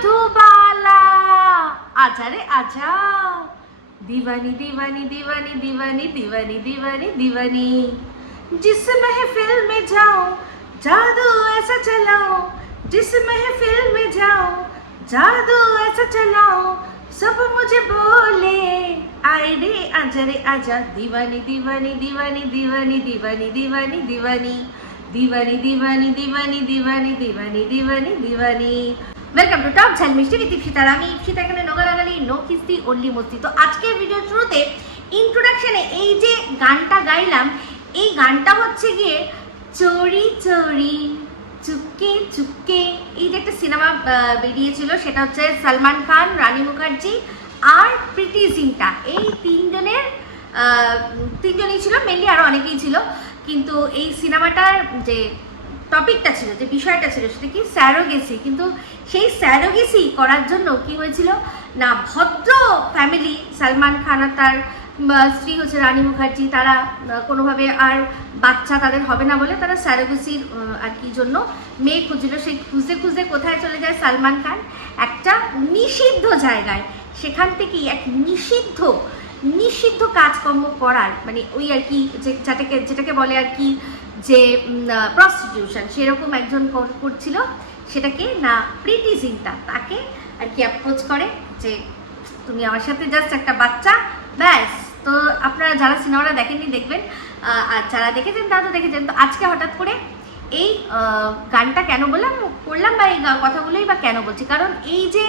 मधुबाला आजा रे आजा दीवानी दीवानी दीवानी दीवानी दीवानी दीवानी दीवानी जिस महफिल में जाओ जादू ऐसा चलाओ जिस महफिल में जाओ जादू ऐसा चलाओ सब मुझे बोले आए रे आजा रे आजा दीवानी दीवानी दीवानी दीवानी दीवानी दीवानी दीवानी দিওয়ানি দিওয়ানি দিওয়ানি দিওয়ানি দিওয়ানি দিওয়ানি দিওয়ানি ওয়েলকাম টু টপ ঝাল মিষ্টি বিথ ইপসিতার আমি ইপসিতা এখানে নোগালাগালি নো কিস্তি অনলি মস্তি তো আজকের ভিডিওর শুরুতে ইন্ট্রোডাকশনে এই যে গানটা গাইলাম, এই গানটা হচ্ছে গিয়ে চোরি চোরি, চুপকে চুপকে, এই যে একটা সিনেমা বেরিয়েছিল, সেটা হচ্ছে সালমান খান, রানী মুখার্জি আর প্রীতি জিন্টা। এই তিনজনের তিনজনই ছিল মেনলি আরও অনেকেই ছিল। কিন্তু এই সিনেমাটার যে টপিকটা ছিল, যে বিষয়টা ছিল, সেটা কি স্যারোগেসি কিন্তু সেই স্যারোগেসি করার জন্য কি হয়েছিল? না, ভদ্র ফ্যামিলি সালমান খান আর তার স্ত্রী হচ্ছে রানী মুখার্জি, তারা কোনোভাবে আর বাচ্চা তাদের হবে না বলে তারা স্যারোগেসির আর কি জন্য মেয়ে খুঁজছিল। সেই খুঁজতে খুঁজতে কোথায় চলে যায় সালমান খান? একটা নিষিদ্ধ জায়গায়। সেখান থেকেই এক নিষিদ্ধ নিষিদ্ধ কাজকর্ম করার মানে ওই আর কি যেটাকে যেটাকে বলে আর কি যে প্রস্টিটিউশন সেরকম একজন কর- করছিল, সেটাকে না প্রীতি জিন্টা তাকে আর কি অ্যাপ্রোচ করে যে, তুমি আমার সাথে জাস্ট একটা বাচ্চা, ব্যাস। তো আপনারা যারা সিনেমাটা দেখেননি, দেখবেন। আর যারা দেখেছেন, তারা তো দেখেছেন। তো আজকে হঠাৎ করে এই গানটা কেন বললাম? করলাম বা এই কথাগুলোই বা কেন বলছি? কারণ এই যে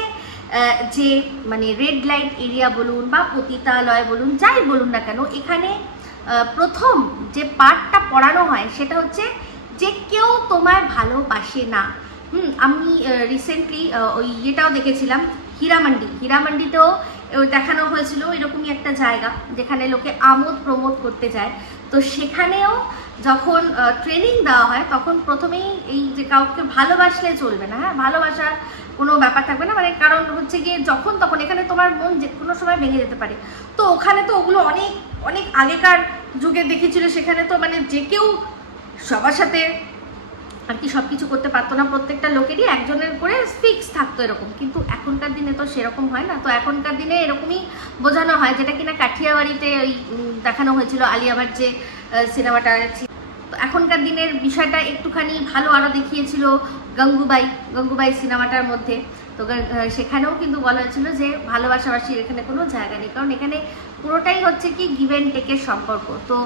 যে মানে রেড লাইট এরিয়া বলুন বা পতিতালয় বলুন, যাই বলুন না কেন, এখানে প্রথম যে পাঠটা পড়ানো হয় সেটা হচ্ছে যে কেউ তোমায় ভালোবাসে না। হুম, আমি রিসেন্টলি ওই ইয়েটাও দেখেছিলাম, হীরামান্ডি। হীরামান্ডিতেও দেখানো হয়েছিল এরকমই একটা জায়গা যেখানে লোকে আমোদ প্রমোদ করতে যায়। তো সেখানেও যখন ট্রেনিং দেওয়া হয় তখন প্রথমেই এই যে কাউকে ভালোবাসলে চলবে না হ্যাঁ? ভালোবাসার কোনো ব্যাপার থাকবে না। মানে কারণ হচ্ছে গিয়ে যখন তখন এখানে তোমার মন যে কোনো সময় ভেঙে যেতে পারে। তো ওখানে তো ওগুলো অনেক অনেক আগেকার যুগে দেখেছিল সেখানে তো মানে যে কেউ সবার সাথে আর কি সব কিছু করতে পারতো না। প্রত্যেকটা লোকেরই একজনের করে ফিক্স থাকতো এরকম। কিন্তু এখনকার দিনে তো সেরকম হয় না। তো এখনকার দিনে এরকমই বোঝানো হয়, যেটা কিনা কাঠিয়াবাড়িতে ওই দেখানো হয়েছিল আলিয়াবার যে সিনেমাটা এখনকার দিনের বিষয়টা একটুখানি ভালো আরও দেখিয়েছিল গঙ্গুবাই গঙ্গুবাই সিনেমাটার মধ্যে। তো সেখানেও কিন্তু বলা হয়েছিল যে ভালোবাসাবাসির এখানে কোনো জায়গা নেই, কারণ এখানে পুরোটাই হচ্ছে কি গিভ অ্যান্ড টেকের সম্পর্ক। তো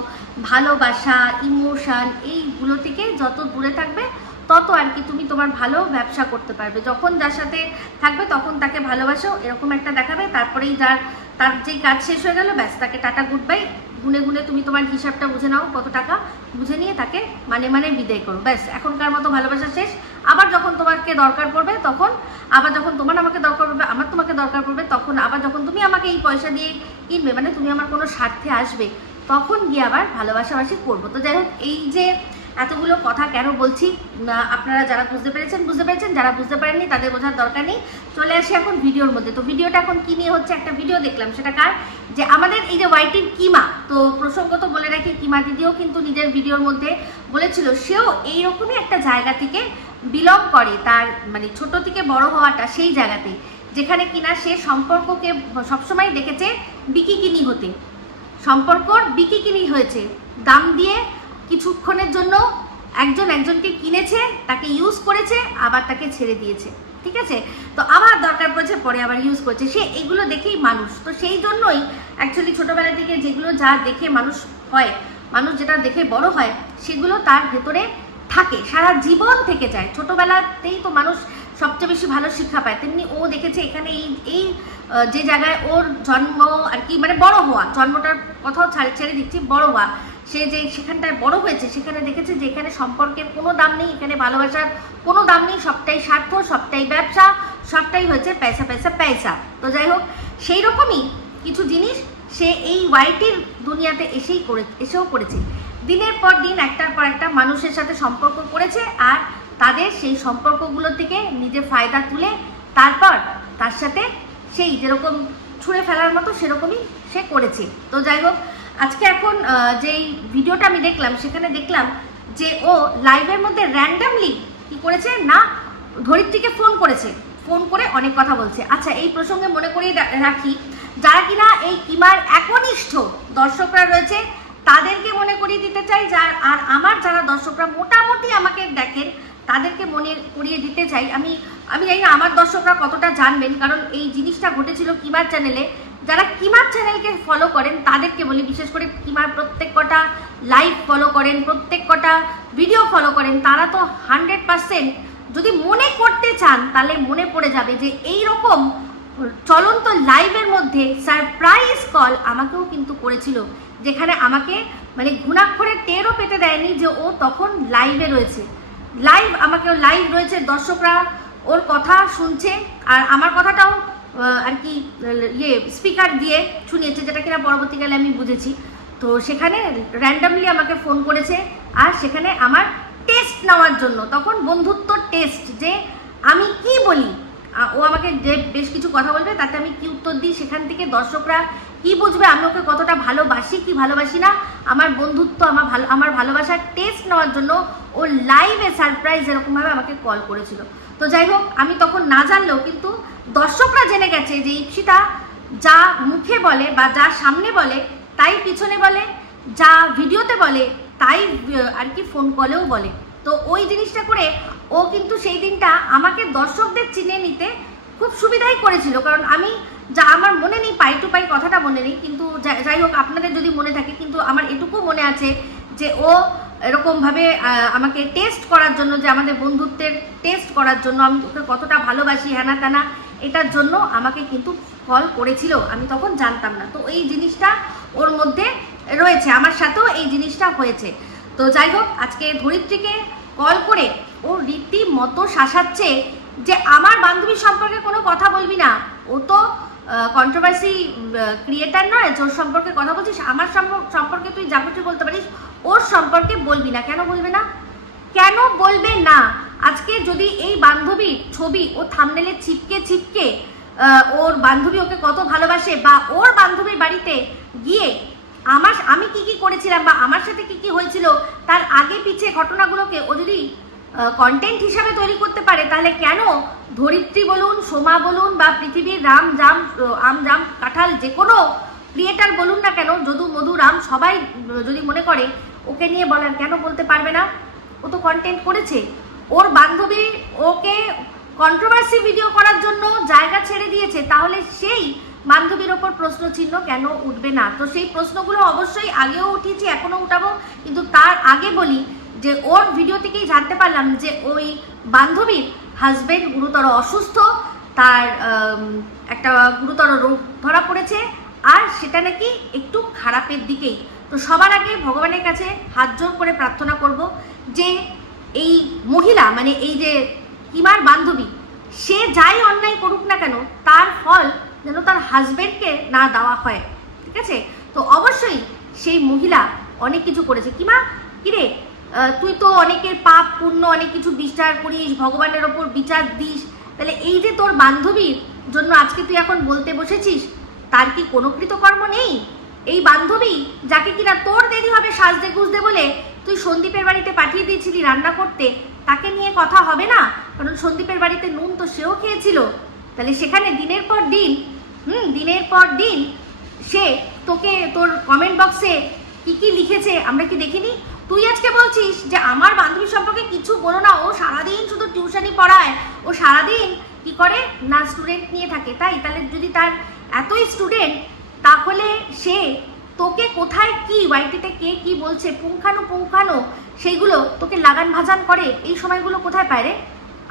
ভালোবাসা ইমোশন এইগুলো থেকে যত দূরে থাকবে, তত আর কি তুমি তোমার ভালো ব্যবসা করতে পারবে। যখন যার সাথে থাকবে তখন তাকে ভালোবাসো, এরকম একটা দেখাবে, তারপরেই যার, তার যেই কাজ শেষ হয়ে গেল, ব্যাস তাকে টাটা গুড বাই গুনে গুনে তুমি তোমার হিসাবটা বুঝে নাও কত টাকা, বুঝে নিয়ে তাকে মানে মানে বিদায় করো। ব্যাস, এখনকার মতো ভালোবাসা শেষ। আবার যখন তোমাকে দরকার পড়বে তখন, আবার যখন তোমার আমাকে দরকার পড়বে, আমার তোমাকে দরকার পড়বে তখন আবার যখন তুমি আমাকে এই পয়সা দিয়ে কিনবে মানে তুমি আমার কোনো স্বার্থে আসবে, তখন গিয়ে আবার ভালোবাসাবাসি করব। তো যাই হোক, এই যে এতগুলো কথা কেন বলছি আপনারা যারা বুঝতে পেরেছেন বুঝতে পেরেছেন, যারা বুঝতে পারেননি, তাদের বোঝার দরকার নেই। চলে আসি এখন ভিডিওর মধ্যে। তো ভিডিওটা এখন কি নিয়ে হচ্ছে? একটা ভিডিও দেখলাম, সেটা কার? যে আমাদের এই যে ওয়াইটির কিমা, তো প্রসঙ্গত বলে রাখি, কিমা দিদিও কিন্তু নিজের ভিডিওর মধ্যে বলেছিল, সেও এইরকমই একটা জায়গা থেকে বিলং করে তার মানে ছোট থেকে বড় হওয়াটা সেই জায়গাতে, যেখানে কিনা সে সম্পর্ককে সবসময় দেখেছে বিকিকিনি হতে। সম্পর্কর বিকিকিনি হয়েছে। দাম দিয়ে কিছুক্ষণের জন্য একজন একজনকে কিনেছে, তাকে ইউজ করেছে, আবার তাকে ছেড়ে দিয়েছে। ঠিক আছে? তো আবার দরকার পড়েছে, পরে আবার ইউজ করছে। সে এগুলো দেখেই মানুষ। তো সেই জন্যই অ্যাকচুয়ালি ছোটোবেলা থেকে যেগুলো যা দেখে মানুষ হয়, মানুষ যেটা দেখে বড় হয়, সেগুলো তার ভেতরে থাকে। সারা জীবন থেকে যায়। ছোটোবেলাতেই তো মানুষ সবচেয়ে বেশি ভালো শিক্ষা পায়। তেমনি ও দেখেছে এখানে এই এই যে জায়গায় ওর জন্ম আর কি মানে বড় হওয়া, জন্মটার কথাও ছাড়ে, ছেড়ে দিচ্ছি, বড় হওয়া। সে যে সেখানটায় বড় হয়েছে, সেখানে দেখেছে যে এখানে সম্পর্কের কোনো দাম নেই, এখানে ভালোবাসার কোনো দাম নেই, সবটাই স্বার্থ, সবটাই ব্যবসা, সবটাই হয়েছে পয়সা পয়সা পয়সা। তো যাই হোক, সেই রকমই কিছু জিনিস সে এই ওয়াইটির দুনিয়াতে এসেই করে, এসেও করেছে। দিনের পর দিন, একটার পর একটা মানুষের সাথে সম্পর্ক করেছে আর তাদের সেই সম্পর্কগুলো থেকে নিজের ফায়দা তুলে তারপর তার সাথে সেই যেরকম ছুঁড়ে ফেলার মতো সেরকমই সে করেছে। তো যাই হোক আজকে এখন যেই ভিডিওটা আমি দেখলাম, সেখানে দেখলাম যে ও লাইভের মধ্যে র্যান্ডামলি কি করেছে না ধরিত্রীকে ফোন করেছে। ফোন করে অনেক কথা বলছে। আচ্ছা এই প্রসঙ্গে মনে করিয়ে রাখি, যারা কিনা এই কিমার একনিষ্ঠ দর্শকরা রয়েছে, তাদেরকে মনে করিয়ে দিতে চাই, যার আর আমার যারা দর্শকরা মোটামুটি আমাকে দেখেন, তাদেরকে মনে করিয়ে দিতে চাই। আমি আমি জানি না আমার দর্শকরা কতটা জানবেন, কারণ এই জিনিসটা ঘটেছিল কিমার চ্যানেলে যারা কিমার চ্যানেলকে ফলো করেন, তাদেরকে বলি, বিশেষ করে কিমার প্রত্যেক কটা লাইভ ফলো করেন, প্রত্যেক কটা ভিডিও ফলো করেন, তারা তো হান্ড্রেড পার্সেন্ট যদি মনে করতে চান, তাহলে মনে পড়ে যাবে যে এই রকম চলন্ত লাইভের মধ্যে সারপ্রাইজ কল আমাকেও কিন্তু করেছিল, যেখানে আমাকে মানে ঘুণাক্ষরে টেরও পেতে দেয়নি যে ও তখন লাইভে রয়েছে। লাইভ আমাকে লাইভ রয়েছে, দর্শকরা ওর কথা শুনছে, আর আমার কথাটাও আর কি ইয়ে স্পিকার দিয়ে শুনিয়েছে, যেটা কিনা পরবর্তীকালে আমি বুঝেছি। তো সেখানে র্যান্ডামলি আমাকে ফোন করেছে, আর সেখানে আমার টেস্ট নেওয়ার জন্য, তখন বন্ধুত্ব টেস্ট যে আমি কি বলি ও আমাকে যে বেশ কিছু কথা বলবে, তাতে আমি কি উত্তর দিই, সেখান থেকে দর্শকরা কি বুঝবে, আমি ওকে কতটা ভালোবাসি, কি ভালোবাসি না, আমার বন্ধুত্ব, আমার ভালো, আমার ভালোবাসার টেস্ট নেওয়ার জন্য ও লাইভে সারপ্রাইজ এরকমভাবে আমাকে কল করেছিল। তো যাই হোক, আমি তখন না জানলেও কিন্তু দর্শকরা জেনে গেছে যে ইপসিতা যা মুখে বলে বা যা সামনে বলে, তাই পিছনে বলে, যা ভিডিওতে বলে, তাই আর কি ফোন কলেও বলে। তো ওই জিনিসটা করে ও কিন্তু সেই দিনটা আমাকে দর্শকদের চিনে নিতে খুব সুবিধাই করেছিল। কারণ আমি যা আমার মনে নেই, পাই টু পাই কথাটা মনে নেই, কিন্তু যাই হোক, আপনাদের যদি মনে থাকে, কিন্তু আমার এটুকু মনে আছে যে ও এরকমভাবে আমাকে টেস্ট করার জন্য যে আমাদের বন্ধুত্বের টেস্ট করার জন্য আমি তোকে কতটা ভালোবাসি হ্যানা ত্যানা এটার জন্য আমাকে কিন্তু কল করেছিল। আমি তখন জানতাম না। তো এই জিনিসটা ওর মধ্যে রয়েছে, আমার সাথেও এই জিনিসটা হয়েছে। তো যাই হোক, আজকে ধরিত্রীকে কল করে ও রীতিমতো শাসাচ্ছে যে আমার বান্ধবী সম্পর্কে কোনো কথা বলবি না। ও তো কন্ট্রোভার্সি ক্রিয়েটার নয় ওর সম্পর্কে কথা বলছিস, আমার সম্পর্কে তুই যা কিছু বলতে পারিস ওর সম্পর্কে বলবি না। কেন বলবে না? কেন বলবে না? আজকে যদি এই বান্ধবীর ছবি ও থামনেলে ছিপকে ছিপকে ওর বান্ধবী ওকে কত ভালোবাসে বা ওর বান্ধবীর বাড়িতে গিয়ে আমার আমি কি কি করেছিলাম বা আমার সাথে কি কি হয়েছিল, তার আগে পিছে ঘটনাগুলোকে ও যদি কন্টেন্ট হিসাবে তৈরি করতে পারে, তাহলে কেন ধরিত্রী বলুন, সোমা বলুন বা পৃথিবীর রাম জাম আম জাম কাঁঠাল যে কোনো ক্রিয়েটার বলুন না কেন, যদু মধু রাম সবাই যদি মনে করে ওকে নিয়ে বলেন কেন বলতে পারবে না? ও তো কন্টেন্ট করেছে। ওর বান্ধবী ওকে কন্ট্রোভার্সি ভিডিও করার জন্য জায়গা ছেড়ে দিয়েছে। তাহলে সেই বান্ধবীর ওপর প্রশ্ন চিহ্ন কেন উঠবে না? তো সেই প্রশ্নগুলো অবশ্যই আগেও উঠিয়েছি এখনও উঠাবো। কিন্তু তার আগে বলি যে, ওর ভিডিও থেকেই জানতে পারলাম যে, ওই বান্ধবীর হাজবেন্ড গুরুতর অসুস্থ, তার একটা গুরুতর রোগ ধরা পড়েছে। আর সেটা নাকি একটু খারাপের দিকেই। তো সবার আগে ভগবানের কাছে হাত জোর করে প্রার্থনা করব যে এই মহিলা মানে এই যে কিমার বান্ধবী, সে যাই অন্যায় করুক না কেন, তার ফল যেন তার হাজবেন্ডকে না দেওয়া হয়। ঠিক আছে? তো অবশ্যই সেই মহিলা অনেক কিছু করেছে। কিমা কিরে তুই তো অনেকের পাপ পুণ্য, অনেক কিছু বিচার করিস, ভগবানের ওপর বিচার দিস। তাহলে এই যে তোর বান্ধবীর জন্য আজকে তুই এখন বলতে বসেছিস, তার কি কোনো কৃতকর্ম নেই? এই বান্ধবী যাকে কিনা তোর দেরি হবে সাজদে গুজদে বলে তুই সন্দীপের বাড়িতে পাঠিয়ে দিয়েছিলি রান্না করতে, তাকে নিয়ে কথা হবে না? কারণ সন্দীপের বাড়িতে নুন তো সেও খেয়েছিল। তাহলে সেখানে দিনের পর দিন, হুম, দিনের পর দিন সে তোকে তোর কমেন্ট বক্সে কি কি লিখেছে আমরা কি দেখিনি? তুই আজকে বলছিস যে আমার বান্ধবী সম্পর্কে কিছু বলো না, ও সারাদিন শুধু টিউশনই পড়ায়, ও সারাদিন কি করে? না স্টুডেন্ট নিয়ে থাকে। তাই তাহলে যদি তার এতই স্টুডেন্ট তাহলে সে তোকে কোথায় কি ওয়াইটিতে কে কি বলছে, পুঙ্খানো পুঙ্খানো সেইগুলো তোকে লাগান ভাজান করে, এই সময়গুলো কোথায় পায় রে?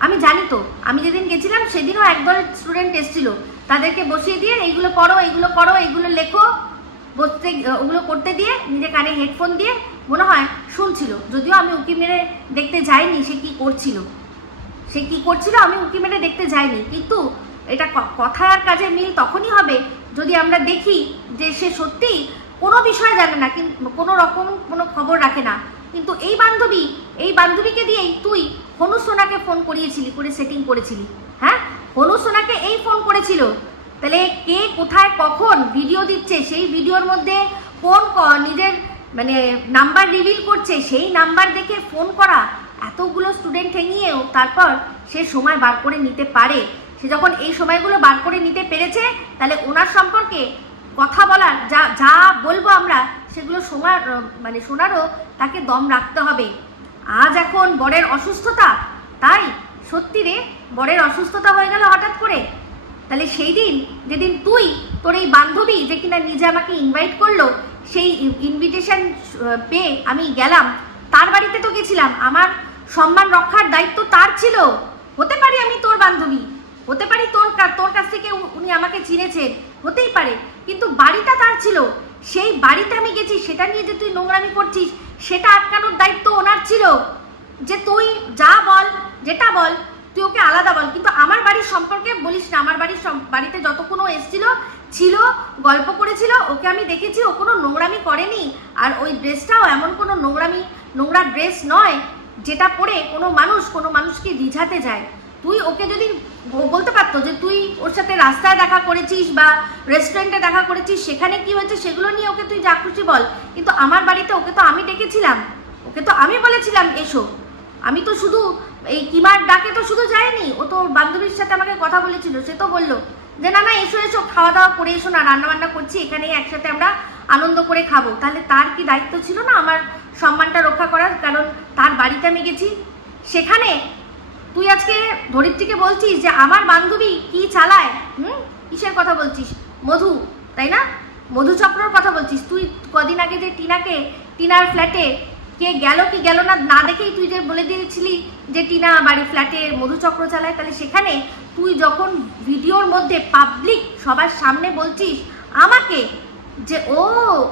আমি জানি তো, আমি যেদিন গেছিলাম সেদিনও একদল স্টুডেন্ট এসেছিল। তাদেরকে বসিয়ে দিয়ে এইগুলো পড়ো এইগুলো করো, এইগুলো লেখো, বসতে, ওগুলো করতে দিয়ে নিজে কানে হেডফোন দিয়ে মনে হয় শুনছিল। যদিও আমি উকি মেরে দেখতে যাইনি সে কি করছিল। সে কি করছিল আমি উকি মেরে দেখতে যাইনি। কিন্তু এটা কথা আর কাজের মিল তখনই হবে যদি আমরা দেখি যে সে সত্যি কোনো বিষয় জানে না কিন্তু কোনো রকম কোনো খবর রাখে না। কিন্তু এই বান্ধবী, এই বান্ধবীকে দিয়েই তুই হনু সোনাকে ফোন করিয়েছিলি, করে সেটিং করেছিলি। হ্যাঁ? হনু সোনাকে এই ফোন করেছিল। তাহলে কে কোথায় কখন ভিডিও দিচ্ছে, সেই ভিডিওর মধ্যে কোন নিজের মানে নাম্বার রিভিল করছে, সেই নাম্বার দেখে ফোন করা। এতগুলো স্টুডেন্ট ঠেঙিয়েও তারপর সে সময় বার করে নিতে পারে। সে যখন এই সময়গুলো বার করে নিতে পেরেছে, তাহলে ওনার সম্পর্কে কথা বলার যা যা বলব আমরা, সেগুলো শোনার মানে শোনারও তাকে দম রাখতে হবে। আজ এখন বরের অসুস্থতা, তাই সত্যি রে, বরের অসুস্থতা হয়ে গেল হঠাৎ করে। তাহলে সেই দিন, যেদিন তুই তোর এই বান্ধবী যে কিনা নিজে আমাকে ইনভাইট করল, সেই ইনভিটেশন পেয়ে আমি গেলাম। তার বাড়িতে তো গেছিলাম। আমার সম্মান রক্ষার দায়িত্ব তার ছিল। হতে পারি আমি তোর বান্ধবী। হতে পারি তোর তোর কাছ থেকে উনি আমাকে চিনেছেন, হতেই পারে। কিন্তু বাড়িটা তার ছিল? সেই বাড়িতে আমি গেছি, সেটা নিয়ে যে তুই নোংরামি করছিস, সেটা আটকানোর দায়িত্ব ওনার ছিল। যে তুই যা বল, যেটা বল, তুই ওকে আলাদা বল। কিন্তু আমার বাড়ির সম্পর্কে বলিস না, আমার বাড়ির বাড়িতে যত কোনো এসছিল, ছিল, গল্প করেছিল, ওকে আমি দেখেছি, ও কোনো নোংরামি করেনি। আর ওই ড্রেসটাও এমন কোনো নোংরামি, নোংরা ড্রেস নয়, যেটা পরে কোনো মানুষ, কোনো মানুষকে রিঝাতে যায়। তুই ওকে যদি বলতে পারতো যে তুই ওর সাথে রাস্তায় দেখা করেছিস বা রেস্টুরেন্টে দেখা করেছিস, সেখানে কি হয়েছে সেগুলো নিয়ে ওকে তুই যা খুশি বল। কিন্তু আমার বাড়িতে ওকে তো আমি ডেকেছিলাম। ওকে তো আমি বলেছিলাম, এসো। আমি তো শুধু, এই কিমার ডাকে তো শুধু যায়নি, ও তো বান্ধবীর সাথে আমাকে কথা বলেছিল, সে তো বলল যে, না না, এসো এসো খাওয়া দাওয়া করে এসো না রান্না বান্না করছি, এখানেই একসাথে আমরা আনন্দ করে খাব। তাহলে তার কি দায়িত্ব ছিল না আমার সম্মানটা রক্ষা করার? কারণ তার বাড়িতে আমি গেছি। সেখানে তুই আজকে ধরিত্রীকে বলছিস যে আমার বান্ধবী কি চালায়? হুম? কিসের কথা বলছিস? মধু, তাই না? মধু চক্রর কথা বলছিস। তুই কদিন আগে যে টিনাকে, টিনার ফ্ল্যাটে কে গেল কি গেল না না দেখেই তুই যে বলে দিয়েছিলি যে টিনা বাড়ি ফ্ল্যাটে মধুচক্র চালায়, তাহলে সেখানে তুই যখন ভিডিওর মধ্যে পাবলিক সবার সামনে বলছিস আমাকে যে, ও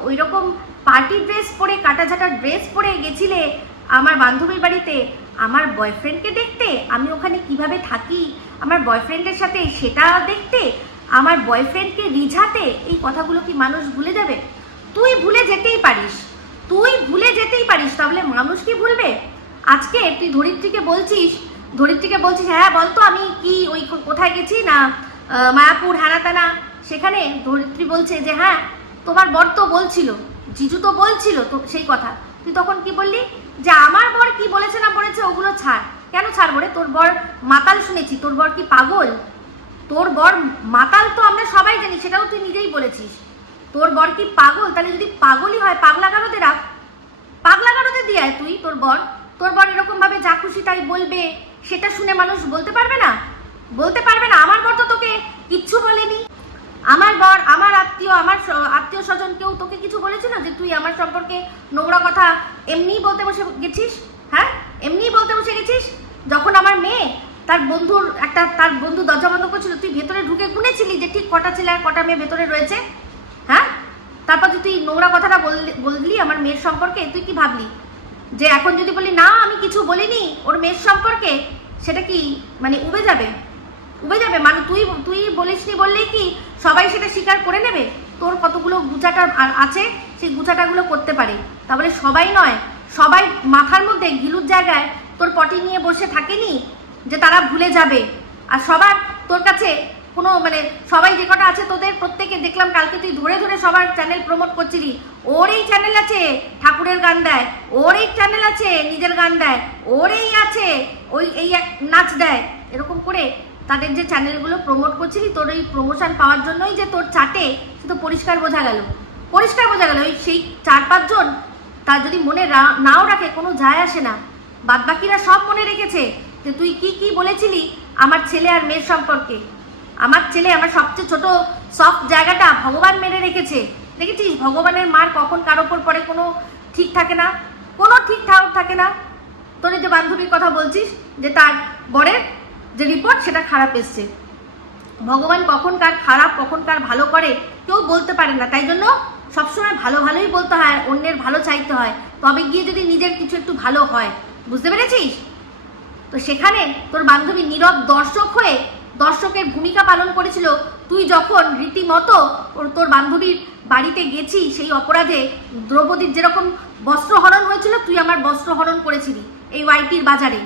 ওই রকম পার্টি ড্রেস পরে কাটাঝাটা ড্রেস পরে গেছিলে আমার বান্ধবীর বাড়িতে আমার বয়ফ্রেন্ডকে দেখতে? আমি ওখানে কীভাবে থাকি? আমার বয়ফ্রেন্ডের সাথে সেটা দেখতে? আমার বয়ফ্রেন্ডকে রিঝাতে? এই কথাগুলো কি মানুষ ভুলে যাবে? তুই ভুলে যেতেই পারিস। তুই ভুলে যেতেই পারিস, তাহলে মানুষ কি ভুলবে? আজকে তুই ধরিত্রীকে বলছিস ধরিত্রীকে বলছিস হ্যাঁ বলতো আমি কি, ওই কোথায় গেছি না? মায়াপুর হ্যানাতানা সেখানে ধরিত্রী বলছে যে হ্যাঁ তোমার বর তো বলছিল, জিজু তো বলছিল তো, সেই কথা। তুই তখন কি বললি? যে আমার বর কি বলেছে না বলেছে ওগুলো ছাড়। কেন ছাড়বো রে তোর বর মাতাল শুনেছি। তোর বর কি পাগল? তোর বর মাতাল তো আমরা সবাই জানি, সেটাও তুই নিজেই বলেছিস। তোর বর কি পাগল? তাহলে যদি পাগলই হয়, পাগলা গারদে রাখ। পাগলা গারদে দিয়ে আয় তুই, তোর বর। তোর বর এরকম ভাবে যা খুশি তাই বলবে, সেটা শুনে মানুষ বলতে পারবে না? বলতে পারবে না। আমার বর তো তোকে কিচ্ছু বলেনি। আমার বর, আমার আত্মীয় আমার আত্মীয় স্বজন কেউ তোকে কিছু বলেছিল যে তুই আমার সম্পর্কে নোংরা কথা এমনিই বলতে বসে গেছিস? হ্যাঁ? এমনিই বলতে বসে গেছিস? যখন আমার মেয়ে তার বন্ধুর একটা, তার বন্ধু দরজা বন্ধ করছিল, তুই ভেতরে ঢুকে গুনেছিলি যে ঠিক কটা ছেলে আর কটা মেয়ে ভেতরে রয়েছে? হ্যাঁ? তারপর যে তুই নোংরা কথাটা বললি আমার মেয়ের সম্পর্কে, তুই কি ভাবলি? যে এখন যদি বলি, না, আমি কিছু বলিনি, ওর মেয়ের সম্পর্কে, সেটা কি মানে উবে যাবে? উবে যাবে। মানে তুই তুই বলিসনি বললেই কি সবাই সেটা স্বীকার করে নেবে? তোর কতগুলো গুচাটা আছে, সেই গুচাটাগুলো করতে পারে। তাহলে সবাই নয়, সবাই মাথার মধ্যে গিলুর জায়গায় তোর পটি নিয়ে বসে থাকেনি যে তারা ভুলে যাবে। আর সবার, তোর কাছে কোনো মানে সবাই যে কটা আছে তোদের প্রত্যেকে দেখলাম কালকে তুই ধরে ধরে সবার চ্যানেল প্রমোট করছিলি। ওর এই চ্যানেল আছে ঠাকুরের গান দেয়, ওর এই চ্যানেল আছে নিজের গান দেয়, ওর এই আছে, ওই, এই নাচ দেয়। এরকম করে তাদের যে চ্যানেলগুলো প্রমোট করছিলি তোর এই প্রমোশন পাওয়ার জন্যই যে তোর চাটে সে তো পরিষ্কার বোঝা গেল। পরিষ্কার বোঝা গেল। ওই সেই চার পাঁচজন তার যদি মনে নাও রাখে, কোনো যায় আসে না। বাদবাকিরা সব মনে রেখেছে যে তুই কি কি বলেছিলি আমার ছেলে আর মেয়ের সম্পর্কে। আমার ছেলে আমার সবচেয়ে ছোট সফট জায়গাটা ভগবান মেরে রেখেছে। দেখেছিস? ভগবানের মার কখন কার ওপর পরে কোনো ঠিক থাকে না। কোনো ঠাক থাকে না। তোর যে বান্ধবীর কথা বলছিস, যে তার বরের যে রিপোর্ট সেটা খারাপ এসছে। ভগবান কখন কার খারাপ, কখন কার ভালো করে, কেউ বলতে পারে না। তাই জন্য সবসময় ভালো ভালোই বলতে হয়, অন্যের ভালো চাইতে হয়। তবে গিয়ে যদি নিজের কিছু একটু ভালো হয়, বুঝতে পেরেছিস? তো সেখানে তোর বান্ধবী নীরব দর্শক হয়ে দর্শকের ভূমিকা পালন করেছিল। তুই যখন রীতিমতো তোর বান্ধবীর বাড়িতে গেছি, সেই অপরাধে দ্রৌপদীর যেরকম বস্ত্রহরণ হয়েছিল, তুই আমার বস্ত্রহরণ করেছিলি এই ওয়াইটির বাজারে।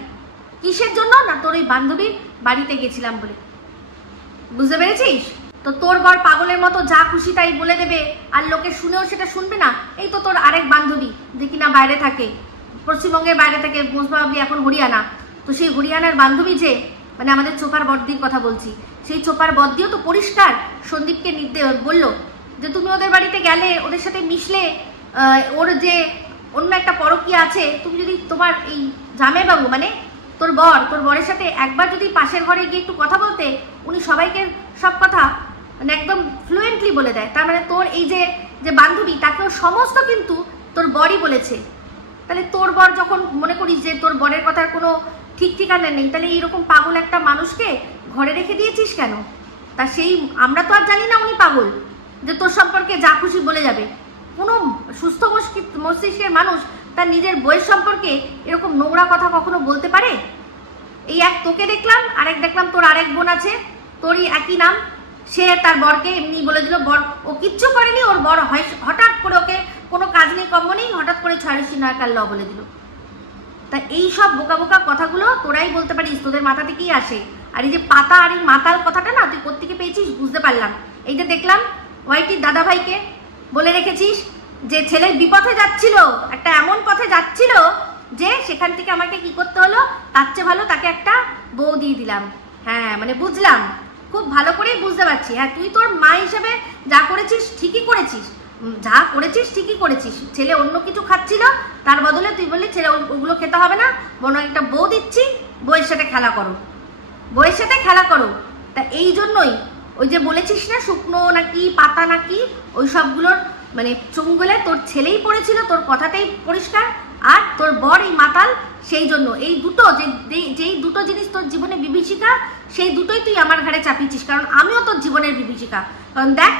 কিসের জন্য? না তোর ওই বান্ধবীর বাড়িতে গেছিলাম বলে। বুঝতে পেরেছিস? তো তোর বর পাগলের মতো যা খুশি তাই বলে দেবে, আর লোকে শুনেও সেটা শুনবে না। এই তো তোর আরেক বান্ধবী যে কিনা বাইরে থাকে। পশ্চিমবঙ্গের বাইরে থাকে মোস্ট এখন হরিয়ানা। তো সেই হরিয়ানার বান্ধবী যে মানে আমাদের চোপার বর্দির কথা বলছি, সেই চোপার বদিও তো পরিষ্কার সন্দীপকে নিতে বলল যে, তুমি ওদের বাড়িতে গেলে, ওদের সাথে মিশলে ওর যে অন্য একটা পরকী আছে, তুমি যদি তোমার এই জামাইবাবু মানে তোর বর, তোর বরের সাথে একবার যদি পাশের ঘরে গিয়ে একটু কথা বলতে, উনি সবাইকে সব কথা মানে একদম ফ্লুয়েন্টলি বলে দেয়। তার মানে তোর এই যে যে বান্ধবী, তাকেও সমস্ত কিন্তু তোর বরই বলেছে। তাহলে তোর বর যখন মনে করিস যে তোর বরের কথার কোনো ঠিক ঠিকানা নেই, তাহলে এইরকম পাগল একটা মানুষকে ঘরে রেখে দিয়েছিস কেন? তা সেই আমরা তো আর জানি না উনি পাগল, যে তোর সম্পর্কে যা খুশি বলে যাবে। কোনো সুস্থ মস্তিষ্কের মানুষ তার নিজের বইয়ের সম্পর্কে এরকম নোংরা কথা কখনো বলতে পারে? এই এক তোকে দেখলাম, আরেক দেখলাম তোর আরেক বোন আছে, তোরই একই নাম। সে তার বরকে এমনি বলে দিল, বর, ও কিচ্ছু করেনি, ওর বর হঠাৎ করে ওকে কোনো কাজ নেই কম্ম নেই, হঠাৎ করে ছয়াশি নয়কার ল বলে দিল। তা এই সব বোকা বোকা কথাগুলো তোরাই বলতে পারিস, তোদের মাথা থেকেই আসে। আর এই যে পাতা আর এই মাতাল কথাটা না, তুই কোত্থেকে পেয়েছিস বুঝতে পারলাম। এই যে দেখলাম, ওয়াইটির দাদা ভাইকে বলে রেখেছিস যে ছেলে বিপথে যাচ্ছিল, একটা এমন পথে যাচ্ছিল যে সেখান থেকে আমাকে কি করতে হলো? তার চেয়ে ভালো তাকে একটা বউ দিয়ে দিলাম। হ্যাঁ মানে বুঝলাম। খুব ভালো করেই বুঝতে পারছি। হ্যাঁ তুই তোর মা হিসেবে যা করেছিস ঠিকই করেছিস। যা করেছিস ঠিকই করেছিস। ছেলে অন্য কিছু খাচ্ছিল, তার বদলে তুই বললি, ছেলে ওগুলো খেতে হবে না, বরং একটা বউ দিচ্ছি, বউয়ের সাথে খেলা করো। বউয়ের সাথে খেলা করো। তা এই জন্যই ওই যে বলেছিস না, শুকনো নাকি, পাতা নাকি, ওই সবগুলোর মানে চুঙ্গলে তোর ছেলেই পড়েছিল, তোর কথাটাই পরিষ্কার, আর তোর বর এই মাতাল, সেই জন্য। এই দুটো যে যেই দুটো জিনিস তোর জীবনে বিভীষিকা, সেই দুটোই তুই আমার ঘাড়ে চাপিয়েছিস, কারণ আমিও তোর জীবনের বিভীষিকা। কারণ দেখ,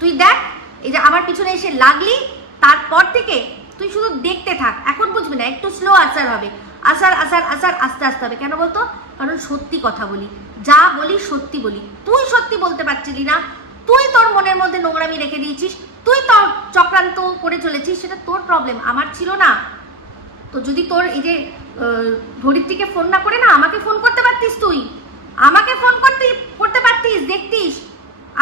তুই দেখ, এই যে আমার পিছনে এসে লাগলি, তারপর থেকে তুই শুধু দেখতে থাক। এখন বুঝবি না, একটু স্লো আসার হবে। আসার আসার আসার, আস্তে আস্তে হবে। কেন বলতো? কারণ সত্যি কথা বলি। যা বলি সত্যি বলি। তুই সত্যি বলতে পারছিলি না। তুই তোর মনের মধ্যে নোংরামি রেখে দিয়েছিস। তুই তোর চক্রান্ত করে চলেছিস, সেটা তোর প্রবলেম আমার ছিল না। তো যদি তোর এই যে ধরিত্রীকে ফোন না করে না, আমাকে ফোন করতে পারতিস তুই? আমাকে ফোন করতে করতে পারতিস, দেখতিস?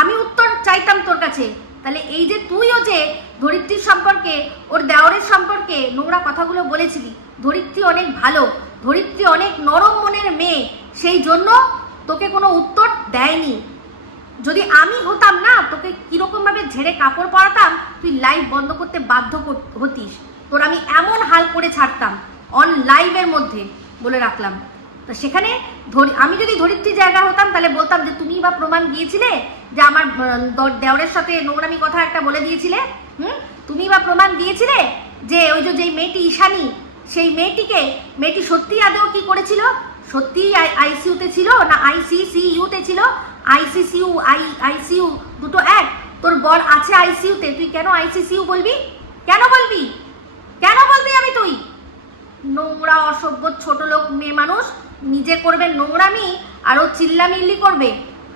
আমি উত্তর চাইতাম তোর কাছে। তাহলে এই যে তুইও যে ধরিত্রীর সম্পর্কে, ওর দেওরের সম্পর্কে নোংরা কথাগুলো বলেছিলি, ধরিত্রী অনেক ভালো, ধরিত্রী অনেক নরম মনের মেয়ে, সেই জন্য তোকে কোনো উত্তর দেয়নি। যদি আমি হতাম না, তোকে কীরকম ঝেড়ে কাপড় পরাতাম, তুই লাইভ বন্ধ করতে বাধ্য হতিস। তোর আমি এমন হাল করে ছাড়তাম অন লাইভের মধ্যে, বলে রাখলাম। তো সেখানে ধরি আমি যদি ধরিত্রী জায়গা হতাম, তাহলে বলতাম যে, তুমি বা প্রমাণ দিয়েছিলে যে আমার দেওরের সাথে নোংরামি কথা একটা বলে দিয়েছিলে? হুম? তুমি বা প্রমাণ দিয়েছিলে যে ওই যে, যেই মেয়েটি ঈশানী, সেই মেয়েটিকে, মেয়েটি সত্যি আদেও কি করেছিল? সত্যি আইসিইউতে ছিল না আইসিসিইউতে ছিল? আইসিসিউ আই আইসিইউ দুটো এক তোর বর আছে আইসিইউতে তুই কেন আইসিসিইউ বলবি? কেন বলবি? কেন বলবি আমি তুই? নোংরা, অসভ্য, ছোট লোক, মেয়ে মানুষ, নিজে করবে নোংরামি আর ও চিল্লামিল্লি করবে।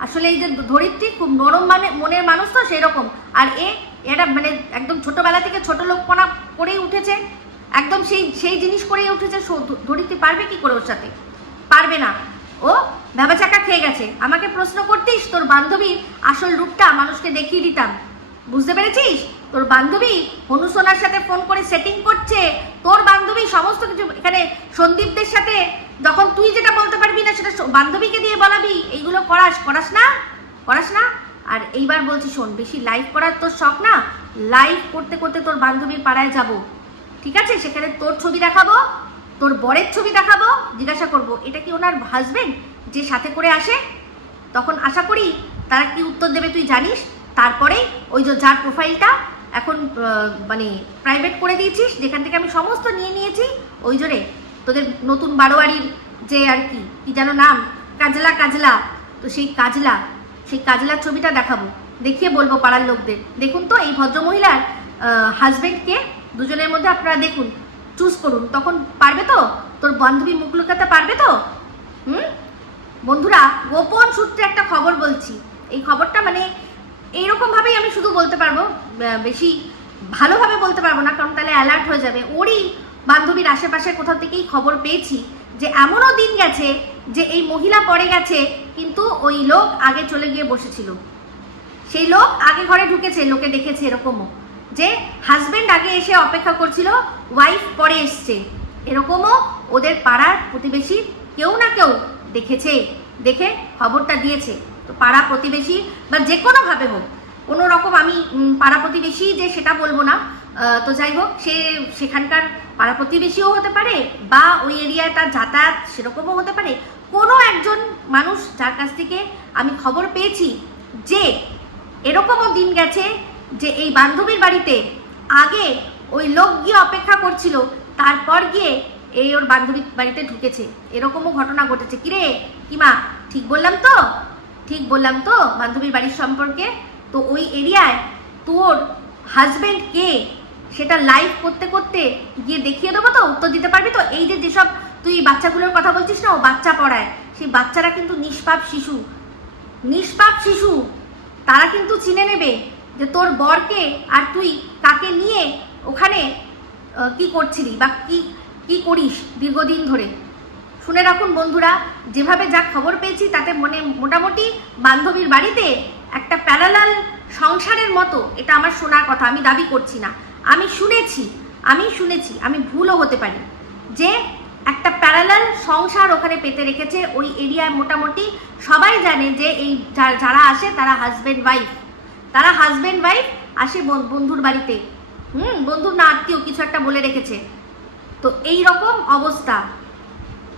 আসলে এই যে ধরিত্রী খুব নরম মানে মনের মানুষ তো সেই রকম আর এ এটা মানে একদম ছোটবেলা থেকে ছোট লোকপনা করেই উঠেছে। একদম সেই সেই জিনিস করেই উঠেছে। ধরিত্রী পারবে কি করে ওর সাথে? পারবে না। ও ভেবাচাকা খেয়ে গেছে। আমাকে প্রশ্ন করতিস, তোর বান্ধবীর আসল রূপটা মানুষকে দেখিয়ে দিতাম। বুঝতে পেরেছিস? তোর বান্ধবী হনুসোনার সাথে ফোন করে সেটিং করছে। তোর বান্ধবী সমস্ত কিছু, এখানে সন্দীপদের সাথে যখন তুই যেটা বলতে পারবি না, সেটা বান্ধবীকে দিয়ে বলাবি। এইগুলো করাস করাস না? করাস না? আর এইবার বলছি শোন, বেশি লাইভ করার তোর শখ না? লাইভ করতে করতে তোর বান্ধবীর পাড়ায় যাব। ঠিক আছে? সেখানে তোর ছবি দেখাবো। তোর বরের ছবি দেখাবো, জিজ্ঞাসা করব, এটা কি ওনার হাজবেন্ড যে সাথে করে আসে? তখন আশা করি তারা কি উত্তর দেবে তুই জানিস, তারপরেই ওই যে যার প্রোফাইলটা এখন মানে প্রাইভেট করে দিয়েছিস, যেখান থেকে আমি সমস্ত নিয়ে নিয়েছি, ওই জোরে তোদের নতুন বারোয়ারির যে আর কি কি যেন নাম, কাজলা কাজলা, তো সেই কাজলা, সেই কাজলার ছবিটা দেখাবো, দেখিয়ে বলব পাড়ার লোকদের। দেখুন তো এই ভদ্রমহিলার হাজবেন্ডকে দুজনের মধ্যে আপনারা দেখুন চুজ করুন। তখন পারবে তো? তোর বান্ধবী মুখ লুকাতে পারবে তো? হুম? বন্ধুরা, গোপন সূত্রে একটা খবর বলছি। এই খবরটা মানে এইরকম ভাবেই আমি শুধু বলতে পারব বেশি ভালোভাবে বলতে পারব না, কারণ তাহলে অ্যালার্ট হয়ে যাবে। ওরই বান্ধবীর আশেপাশে কোথাও থেকেই খবর পেয়েছি যে এমনও দিন গেছে যে এই মহিলা পড়ে গেছে, কিন্তু ওই লোক আগে চলে গিয়ে বসেছিল। সেই লোক আগে ঘরে ঢুকেছে, লোকে দেখেছে এরকমও। যে হাজবেন্ড আগে এসে অপেক্ষা করছিল ওয়াইফ পরে এসছে। এরকমও ওদের পাড়ার প্রতিবেশী কেউ না কেউ দেখেছে, দেখে খবরটা দিয়েছে। তো পাড়া প্রতিবেশী বা যে কোনোভাবে হোক, কোনো রকম আমি পাড়া প্রতিবেশী যে সেটা বলব না। তো যাই হোক, সে সেখানকার পাড়া প্রতিবেশীও হতে পারে বা ওই এরিয়ায় তার যাতায়াত সেরকমও হতে পারে। কোনো একজন মানুষ যার কাছ থেকে আমি খবর পেয়েছি যে এরকমও দিন গেছে যে এই বান্ধবীর বাড়িতে আগে ওই লোক গিয়ে অপেক্ষা করছিল, তারপর গিয়ে এই ওর বান্ধবীর বাড়িতে ঢুকেছে। এরকমও ঘটনা ঘটেছে। কিরে? কিমা ঠিক বললাম তো? ঠিক বললাম তো বান্ধবীর বাড়ির সম্পর্কে? তো ওই এরিয়ায় তোর হাজবেন্ড কে সেটা লাইভ করতে করতে গিয়ে দেখিয়ে দেবো তো? উত্তর দিতে পারবি তো? এই যে যেসব তুই বাচ্চাগুলোর কথা বলছিস না, ও বাচ্চা পড়ায়, সেই বাচ্চারা কিন্তু নিষ্পাপ শিশু। নিষ্পাপ শিশু। তারা কিন্তু চিনে নেবে। যে তোর বরকে আর তুই কাকে নিয়ে ওখানে কি করছিলি বা কি কি করিস দীর্ঘদিন ধরে? শুনে রাখুন বন্ধুরা, যেভাবে যা খবর পেয়েছি তাতে মনে মোটামুটি বান্ধবীর বাড়িতে একটা প্যারালাল সংসারের মতো এটা আমার শোনার কথা, আমি দাবি করছি না। আমি শুনেছি আমি শুনেছি, আমি ভুলও হতে পারি যে একটা প্যারালাল সংসার ওখানে পেতে রেখেছে ওই এরিয়ায় মোটামুটি সবাই জানে যে এই যারা আসে তারা হাজব্যান্ড ওয়াইফ তারা হাজব্যান্ড ওয়াইফ আসে বন্ধুর বাড়িতে। হুম, বন্ধুর না আত্মীয়, কিছু একটা বলে রেখেছে। তো এই রকম অবস্থা।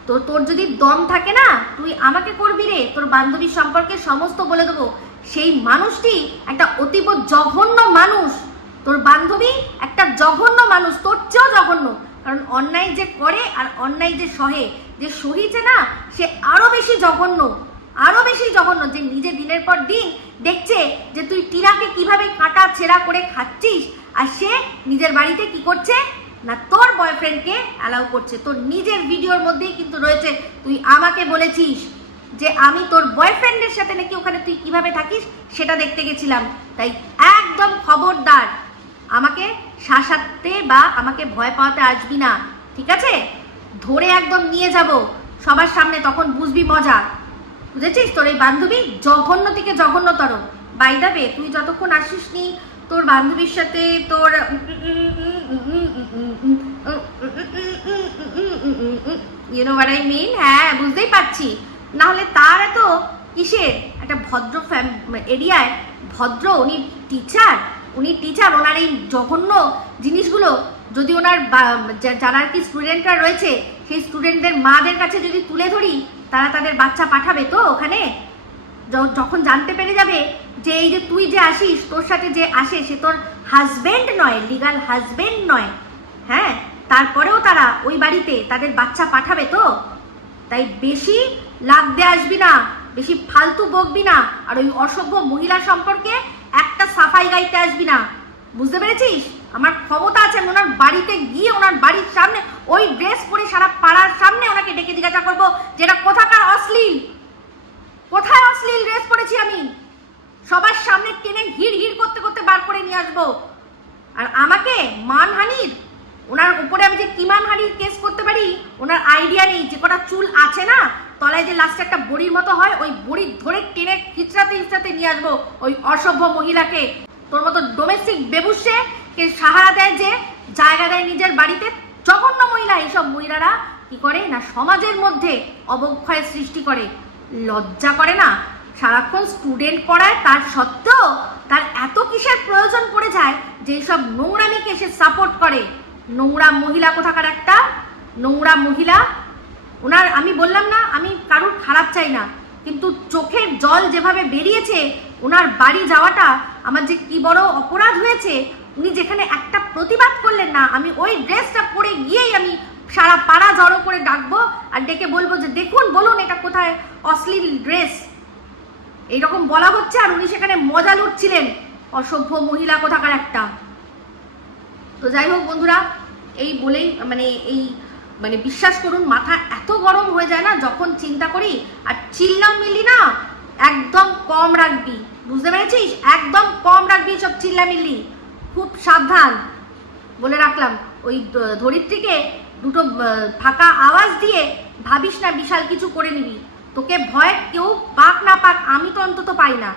তো তোর যদি দম থাকে না, তুই আমাকে করবি রে। তোর বান্ধবীর সম্পর্কে সমস্ত বলে দেবো। সেই মানুষটি একটা অতীব জঘন্য মানুষ। তোর বান্ধবী একটা জঘন্য মানুষ। তোর চেয়েও জঘন্য। কারণ অন্যায় যে করে আর অন্যায় যে সহে, যে সহিছে না, সে আরও বেশি জঘন্য আরও বেশি জঘন্য। যে নিজে দিনের পর দিন দেখছে যে তুই টিনাকে কীভাবে কাটা ছেঁড়া করে খাচ্ছিস, আর সে নিজের বাড়িতে কি করছে? না, তোর বয়ফ্রেন্ডকে অ্যালাউ করছে। তোর নিজের ভিডিওর মধ্যেই কিন্তু রয়েছে। তুই আমাকে বলেছিস যে আমি তোর বয়ফ্রেন্ডের সাথে নাকি ওখানে তুই কীভাবে থাকিস, সেটা দেখতে গেছিলাম। তাই একদম খবরদার। আমাকে শাসাতে বা আমাকে ভয় পাওয়াতে আসবি না, ঠিক আছে? ধরে একদম নিয়ে যাব। সবার সামনে তখন বুঝবি মজা। বুঝেছিস? তোর এই বান্ধবী জঘন্য থেকে জঘন্যতর বাইদাবে তুই যতক্ষণ আসিস নি তোর বান্ধবীর সাথে তোর you know what I mean হ্যাঁ বুঝতেই পারছি। না হলে তার এত কিসের? একটা ভদ্র ফ্যাম এরিয়ায় ভদ্র, উনি টিচার উনি টিচার ওনার এই জঘন্য জিনিসগুলো, যদি ওনার যারা আর কি স্টুডেন্টরা রয়েছে, সেই স্টুডেন্টদের মাদের কাছে যদি তুলে ধরি তারা তাদের বাচ্চা পাঠাবে তো ওখানে? যখন জানতে পেরে যাবে যে এই যে তুই যে আসিস, তোর সাথে যে আসে সে তোর হাজবেন্ড নয় লিগাল হাজবেন্ড নয়। হ্যাঁ? তারপরেও তারা ওই বাড়িতে তাদের বাচ্চা পাঠাবে তো? তাই বেশি দিয়ে আসবি না, বেশি ফালতু বকবি না, আর ওই অসভ্য মহিলা সম্পর্কে একটা সাফাই গাইতে আসবি না। বুঝতে পেরেছিস? আমার ক্ষমতা আছে, আমি ওনার বাড়িতে গিয়ে ওনার বাড়ির সামনে, ওই ড্রেস পরে সারা পাড়ার সামনে ওনাকে ডেকে জিজ্ঞাসা করব, যেটা কোথাকার অশ্লীল, কোথায় অশ্লীল ড্রেস পরেছি আমি? সবার সামনে টেনে হিড় হিড় করতে করতে বার করে নিয়ে আসব। আর আমাকে মানহানির, ওনার উপরে আমি যে কি মানহানির কেস করতে পারি, ওনার আইডিয়া নেই, যে কটা চুল আছে না, তলায় যে লাস্টে একটা বড়ির মতো হয়, ওই বড়ি ধরে টেনে খিচড়াতে খিচড়াতে নিয়ে আসব, ওই অসভ্য মহিলাকে। তোর মতো ডোমেস্টিক বেবুসে কে সাহারা দেয় যে জায়গা দেয় নিজের বাড়িতে, জঘন্য মহিলা এইসব মহিলারা কি করে? না সমাজের মধ্যে অবক্ষয়ের সৃষ্টি করে। লজ্জা করে না? সারাক্ষণ স্টুডেন্ট পড়ায়, তার সত্ত্বেও তার এত কিসের প্রয়োজন পড়ে যায় যে সব নোংরামিকে সে সাপোর্ট করে। নোংরা মহিলা কোথাকার একটা? নোংরা মহিলা। ওনার, আমি বললাম না, আমি কারুর খারাপ চাই না। কিন্তু চোখের জল যেভাবে বেরিয়েছে, ওনার বাড়ি যাওয়াটা আমার যে কি বড় অপরাধ হয়েছে উনি যেখানে একটা প্রতিবাদ করলেন না, আমি ওই ড্রেসটা পরে গিয়েই আমি সারা পাড়া জড়ো করে ডাকবো আর ডেকে বলব যে, দেখুন, বলুন এটা কোথায় অশ্লীল ড্রেস। এইরকম বলা হচ্ছে আর উনি সেখানে মজা লুটছিলেন, অসভ্য মহিলা কোথাকার একটা। তো যাই হোক বন্ধুরা, এই বলেই মানে এই মানে বিশ্বাস করুন, মাথা এত গরম হয়ে যায় না, যখন চিন্তা করি, আর চিল্লা মিল্লি না, একদম কম রাখবি। বুঝতে পেরেছিস? একদম কম রাখবি সব চিল্লামিল্লি। খুব সাবধান। বলে রাখলাম, ওই ধরিত্রীকে দুটো ফাঁকা আওয়াজ দিয়ে ভাবিস না বিশাল কিছু করে নিবি। তোকে ভয়, কেউ পাক না পাক, আমি তো অন্তত পাই না।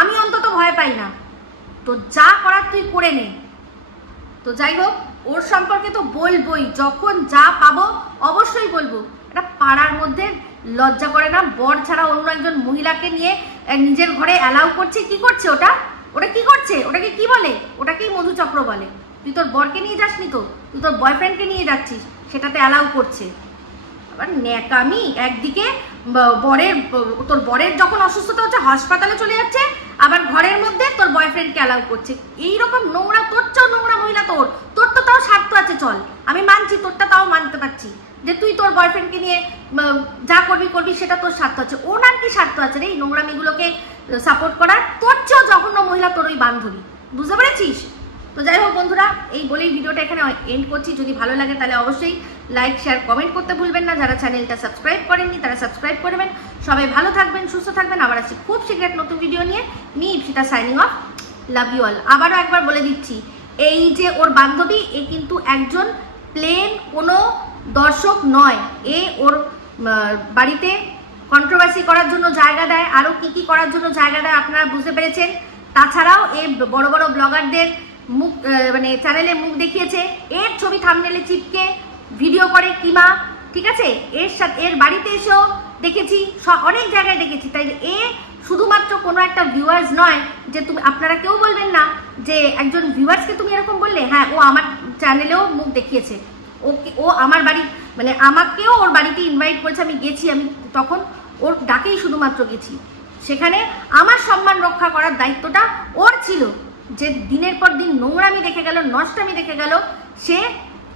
আমি অন্তত ভয় পাই না। তো যা করার তুই করে নে। তো যাই হোক, ওর সম্পর্কে তো বলবোই, যখন যা পাবো অবশ্যই বলব। এটা পাড়ার মধ্যে লজ্জা করে না, বর ছাড়া অন্য একজন মহিলাকে নিয়ে নিজের ঘরে অ্যালাউ করছে? কি করছে ওটা? ওটা কি করছে? ওটাকে কি বলে? ওটাকেই মধুচক্র বলে। তুই তোর বরকে নিয়ে যাসনি তো? তুই তোর বয়ফ্রেন্ডকে নিয়ে যাচ্ছিস? সেটাতে অ্যালাউ করছে। আবার ন্যাকামি একদিকে বরের তোর বরের যখন অসুস্থতা হচ্ছে, হাসপাতালে চলে যাচ্ছে, আবার ঘরের মধ্যে তোর বয়ফ্রেন্ডকে অ্যালাউ করছে। এইরকম নোংরা তোর চেয়েও নোংরা মহিলা তোর। তোর তো তাও স্বার্থ আছে, চল। আমি মানছি, তোরটা তাও মানতে পারছি। যে তুই তোর বয়ফ্রেন্ডকে নিয়ে যা করবি করবি, সেটা তোর স্বার্থ আছে। ওনার কি স্বার্থ আছে রে? এই নোংরামিগুলোকে সাপোর্ট করার তোর চেয়েও জঘন্য মহিলা তোর ওই বান্ধবী। বুঝতে পেরেছিস? তো যাই হোক বন্ধুরা, এই বলেই ভিডিওটা এখানে এন্ড করছি। যদি ভালো লাগে তাহলে অবশ্যই লাইক শেয়ার কমেন্ট করতে ভুলবেন না। যারা চ্যানেলটা সাবস্ক্রাইব করেননি, তারা সাবস্ক্রাইব করবেন সবাই ভালো থাকবেন, সুস্থ থাকবেন। আবার আসছি খুব শীঘ্র নতুন ভিডিও নিয়ে। Me Ipsita signing off love you all আবারও একবার বলে দিচ্ছি, এই যে ওর বান্ধবী, এ কিন্তু একজন প্লেন কোনো দর্শক নয়। এ ওর বাড়িতে কন্ট্রোভার্সি করার জন্য জায়গা দেয় আরও কি কি করার জন্য জায়গা দেয় আপনারা বুঝতে পেরেছেন। তাছাড়াও এ বড় বড় ব্লগারদের মুখ মানে চ্যানেলে মুখ দেখিয়েছে। এর ছবি থামনেলে চিপকে ভিডিও করে কিমা, ঠিক আছে? এর সাথে, এর বাড়িতে এসেও দেখেছি অনেক জায়গায় দেখেছি। তাই এ শুধুমাত্র কোনো একটা ভিউয়ার্স নয়, যে তুমি, আপনারা কেউ বলবেন না যে একজন ভিউয়ার্সকে তুমি এরকম বললে হ্যাঁ ও আমার চ্যানেলেও মুখ দেখিয়েছে। ওকে, ও আমার বাড়ি মানে আমাকেও ওর বাড়িতে ইনভাইট করেছে, আমি গেছি, আমি তখন ওর ডাকেই শুধুমাত্র গেছি। সেখানে আমার সম্মান রক্ষা করার দায়িত্বটা ওর ছিল। যে দিনের পর দিন নোংরামি দেখে গেল, নষ্টামি দেখে গেল, সে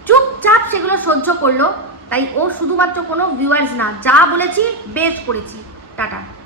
চুপচাপ সেগুলো সহ্য করল। তাই ও শুধুমাত্র কোনো ভিউয়ার্স না, যা বলেছি বেশ করেছি। টাটা।